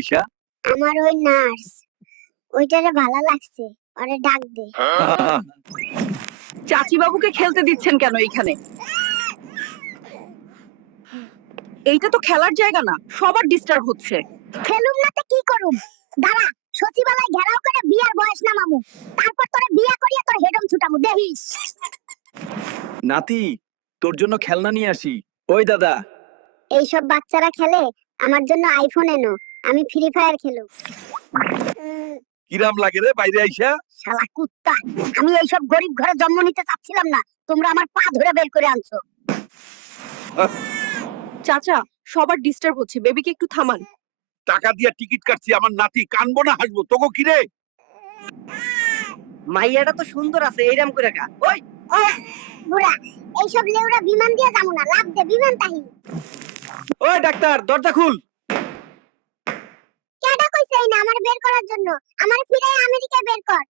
ঈশা আমার ওই নার্স ওইটারে ভালো লাগছে, ওরে ডাক দে। চাচি বাবুকে খেলতে দিচ্ছেন কেন এইখানে? এইটা তো খেলার জায়গা না, সবার ডিস্টার্ব হচ্ছে। খেলুম না তো কি করুম? দাঁড়া, সচিবালয় ঘেরাও করে বিয়ার বয়স নামামু, তারপর তোরে বিয়া করিয়া তোর হেডম ছুটামু, দেখিস। নাতি তোর জন্য খেলনা নিয়ে আসি। ওই দাদা এইসব বাচ্চারা খেলে, আমার জন্য আইফোন এনো, আমি ফ্রি ফায়ার খেলুম। কিরাম লাগে রে বাইরে আইসা? শালা কুত্তা, আমি এইসব গরিব ঘরে জন্ম নিতে চাচ্ছিলাম না, তোমরা আমার পা ধরে বের করে আনছো। চাচা, সবার ডিস্টার্ব হচ্ছে, বেবিকে একটু থামান। টাকা দিয়া টিকিট কাটছি, আমার নাতি কানবো না হাসবো, তোকে কি রে? মাইয়াটা তো সুন্দর আছে, এইরাম করে কা। ওই বুড়া, এইসব লেউরা বিমান দিয়ে যাবো না, লাভ দে বিমান তাহি। ওই ডাক্তার দরজা খুল। কেডা কইছে এই না আমার বের করার জন্য? আমার ফিরে আমেরিকায় বের কর।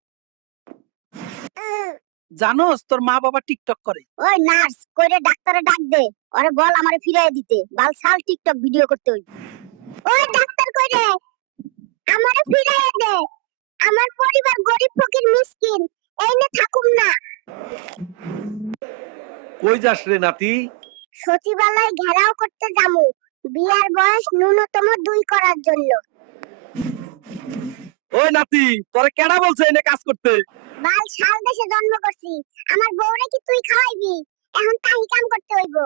জানোস তোর মা বাবা টিকটক করে? ওই নার্স, কইরে ডাক্তারে ডাক দে, ওরে বল আমারে ফিরাই দিতে, বাল সাল টিকটক ভিডিও করতে হইব। ওই ডাক্তার কইরে আমারে ফিরাই দে, আমার পরিবার গরিব ফকির মিসকিন, এইনে থাকুম না। কই যাস রে নাতি? সচিবালয় ঘেরাও করতে যামু, বিয়ার বয়স ন্যূনতম 2 করার জন্য। ওই নাতি তোরে কেডা বলছে এনে কাজ করতে? বাল শাল দেশে জন্ম করছি, আমার বউরে কি তুই খাওয়াইবি? এখন তাহি কাম করতে হইব।